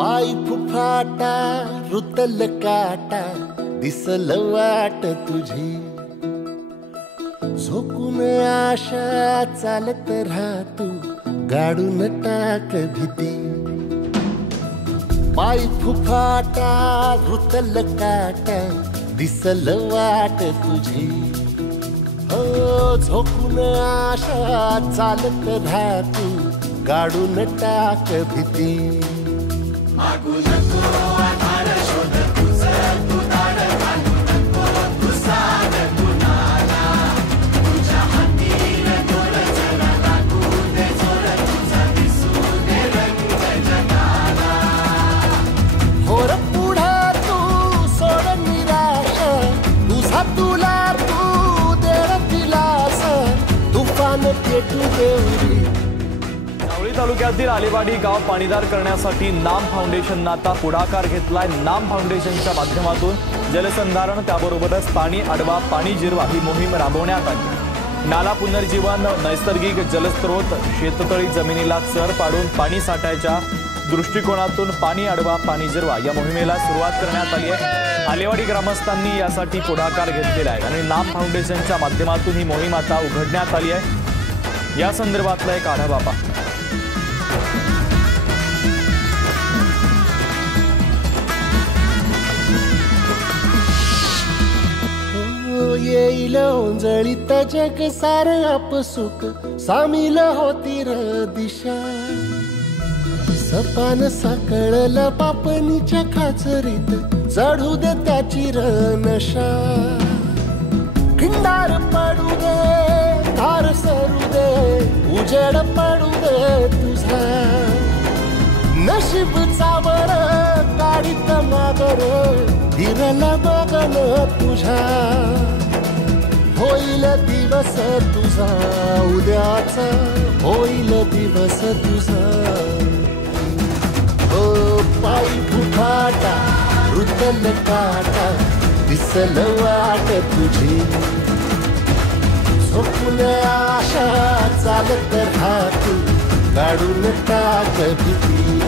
पाय फुफाटा रुतल काटा दिसल वाट तुझी झोकून आशा चालत राहतू गाडून टाक भीती पाय फुफाटा रुतल काटा दिसल वाट तुझी हो झोकून आशा चालत राहतू गाडून टाक भीती मागू नको आधार शोध तुझं तू दाड घालू नको तू साध कुणाला तुझ्या हातीन दोर जरा लागू दे जोर तुझा दिसू दे रंग जगाला होर पुढे तू सोड निराश तुझा तुला तू दे दिलास तुफान पेटू देवरी तालुक्यातील आलेवाडी गाव पाणीदार करण्यासाठी नाम फाउंडेशननं आता पुढाकार घेतलाय। नाम फाउंडेशनच्या माध्यमातून जलसंधारण त्याबरोबरच पाणी अडवा पाणी जिरवा ही मोहीम राबवण्यात आली। नाला पुनर्जीवन नैसर्गिक जलस्रोत शेततळी जमिनीला चर पाडून पाणी साठायच्या दृष्टिकोनातून पाणी अडवा पाणी जिरवा या मोहिमेला सुरुवात करण्यात आली आहे। आलेवाडी ग्रामस्थांनी यासाठी पुढाकार घेतलेला आहे आणि नाम फाउंडेशनच्या माध्यमातून ही मोहीम आता उघडण्यात आली आहे। या संदर्भातला एक आढावा पहा। येईल ओंजळीत जग सार आपसुक सामील होती र दिशा सपान साकळला पापणीच्या खाचरीत चढू दे त्याची र नशा खिंडार पडू दे धार सरू दे उजेड पडू दे तुझा नशीब चावर काढीत मागर हिरल बगन तुझा होईल दिवस तुझा उद्याचा होईल दिवस तुझा हो पाय फुफाटा रुतल काटा दिसल वाट तुझी झोपून आशा चालत राहतू काढून टाक भीती